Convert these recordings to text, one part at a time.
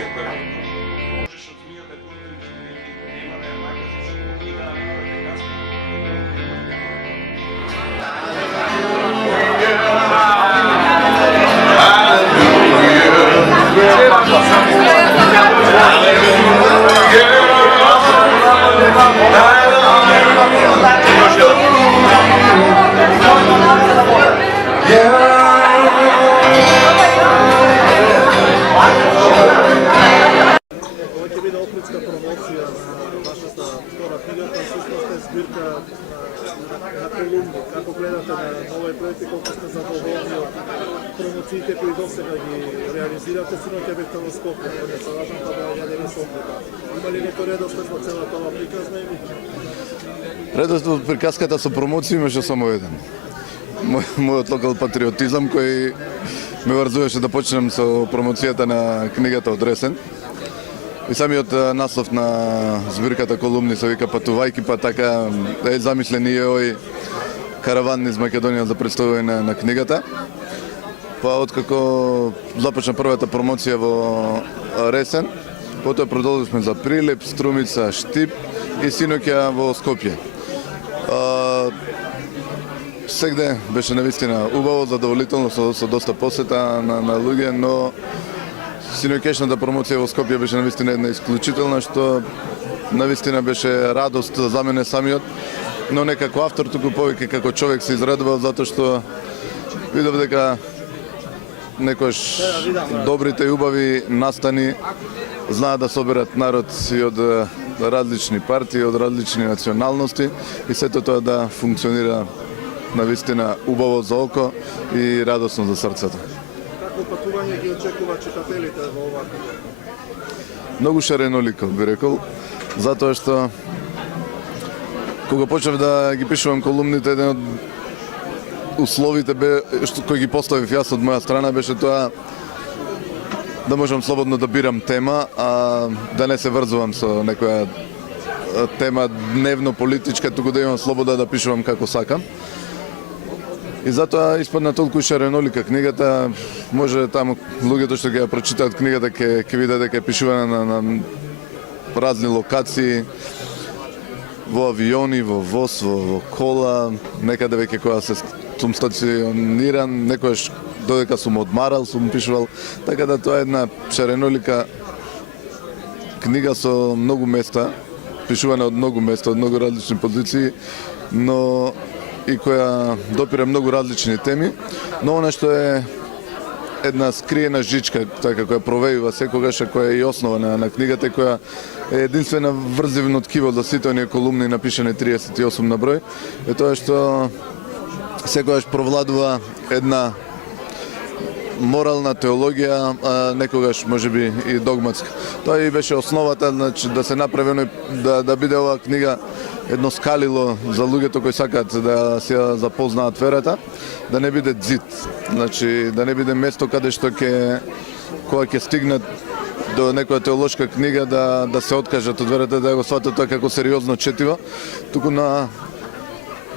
тие први. Можеш од смијата кој нема да ја нагазиш и да намерате касно. Ова ќе биде опритска промоција на вашата втора книгата, всушност е збирка на колумни. Како гледате на овој проект и колку сте задоволни од промоциите кои досега ги реализирате, синоќа бевте во Скопје, не се лажам, па да ја не сондата. Има ли некој редослед во целата ова приказна или? Редослед од приказката со промоција имаше само еден. Мојот локал патриотизам кој ме врзуваше да почнем со промоцијата на книгата од Ресен. И самиот наслов на збирката колумни се вика Патувајки, па така е замислен и овој караван низ Македонија за представување на книгата. Па откако започна првата промоција во Ресен, потоа продолживме за Прилеп, Струмица, Штип и синоќа во Скопје. Сегде беше навистина убаво, задоволително со доста посета на луѓе, но синоќешната промоција во Скопје беше навистина една исклучителна, што навистина беше радост за мене самиот, но не како автор, туку повеќе како човек се израдувал, затоа што видов дека некојаш добрите и убави настани знаат да соберат народ и од различни партии, од различни националности и сето тоа да функционира навистина убаво за око и радосно за срцето. Какво патување ги очекува читателите во оваа книга? Многу шаренолико би рекол, затоа што кога почнав да ги пишувам колумните, еден од условите кои ги поставив јас од моја страна беше тоа да можам слободно да бирам тема, а да не се врзувам со некоја тема дневно политичка, туку да имам слобода да пишувам како сакам. И затоа испадна толку шаренолика книгата, може таму луѓето што ќе ја прочитаат книгата ќе видат дека е пишувана на разни локации, во авиони, во воз, во кола, некаде веќе кога се сум стациониран, некојаш додека сум одмарал, сум пишувал, така да тоа е една шаренолика книга со многу места, пишувана од многу места, од многу различни позиции, но и која допира многу различни теми, но она што е една скриена жичка, така која провејува секогаш, која е и основа на книгата, која е единствена врзивно ткиво за сите оние колумни напишани 38 на број, е тоа што секогаш провладува една морална теологија, а некогаш можеби и догматска. Тоа и беше основата, значи да се направи да биде оваа книга едно скалило за луѓето кои сакаат да се запознаат верата, да не биде ѕид, значи да не биде место каде што кога ќе стигнат до некоја теолошка книга да се откажат од верата, да го сватат тоа како сериозно четиво, туку на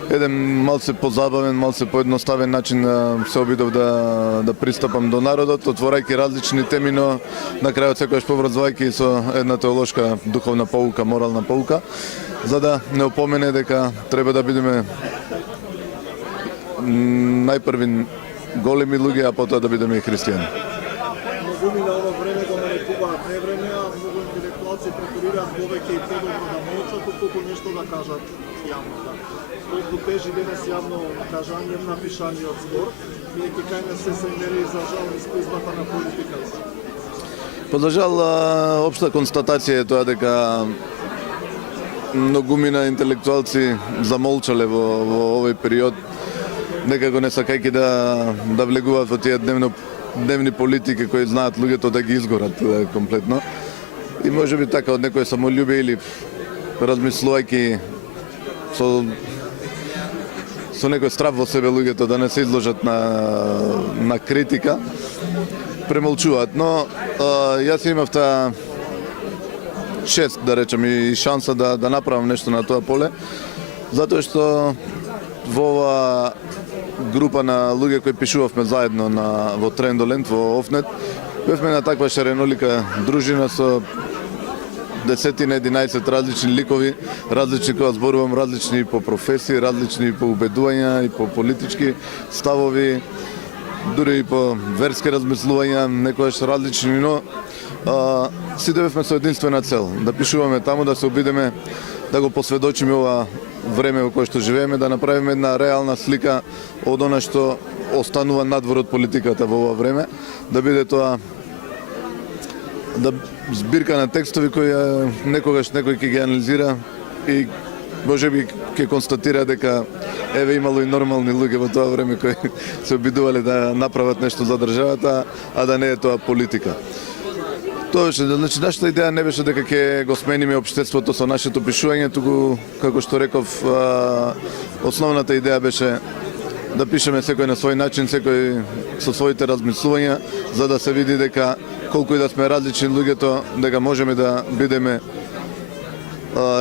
еден малце позабавен, малце поедноставен начин се обидов да пристапам до народот, отворајќи различни теми, но на крајот секојаш поврзувајќи со една теолошка духовна поука, морална поука, за да не опомене дека треба да бидеме најпрви големи луѓе, а потоа да бидеме и христијани. Многу на ова време го нарекуваат невреме, а многу интелектуалци преферираат повеќе и подобро да молчат, отколку нешто да кажат јавно. Колку тежи денес јавно кажање на пишаниот збор, бидејќи кај нас се мери за жал искуствата на политиката. Па за жал, општа констатација е тоа дека многумина интелектуалци замолчале во овој период, некако не сакајќи да влегуваат во тие дневни политики кои знаат луѓето да ги изгорат комплетно. И можеби така од некој самолюбие или размислувајќи со некој страв во себе луѓето да не се изложат на критика, премолчуваат. Но јас имав таа чест, да речем, и шанса да направам нешто на тоа поле, затоа што во оваа група на луѓе кои пишувавме заедно во Трендоленд, во Офнет, Бевме на таква шаренолика дружина со 10-11 различни ликови, различни кога зборувам, различни и по професии, различни и по убедувања, и по политички ставови, дури и по верски размислувања, некојаш различни, но сите бевме со единствена цел, да пишуваме таму, да се обидеме да го посведочиме ова време во кое што живееме, да направиме една реална слика од она што останува надвор од политиката во ова време, да биде тоа збирка на текстови кои некогаш некој ќе ги анализира и можеби ќе констатира дека еве имало и нормални луѓе во тоа време кои се обидувале да направат нешто за државата, а да не е тоа политика. Тоа беше, значи нашата идеја не беше дека ќе го смениме општеството со нашето пишување, туку како што реков, основната идеја беше да пишеме секој на свој начин, секој со своите размислувања, за да се види дека колку и да сме различни луѓето, дека можеме да бидеме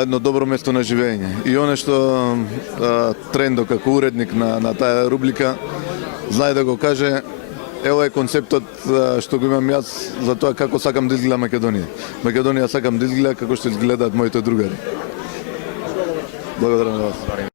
едно добро место на живење. И оно што Трендо како уредник на таа рубрика знае да го каже, ево е концептот што го имам јас за тоа како сакам да изгледа Македонија. Македонија сакам да изгледа како што изгледаат моите другари. Благодарам на вас.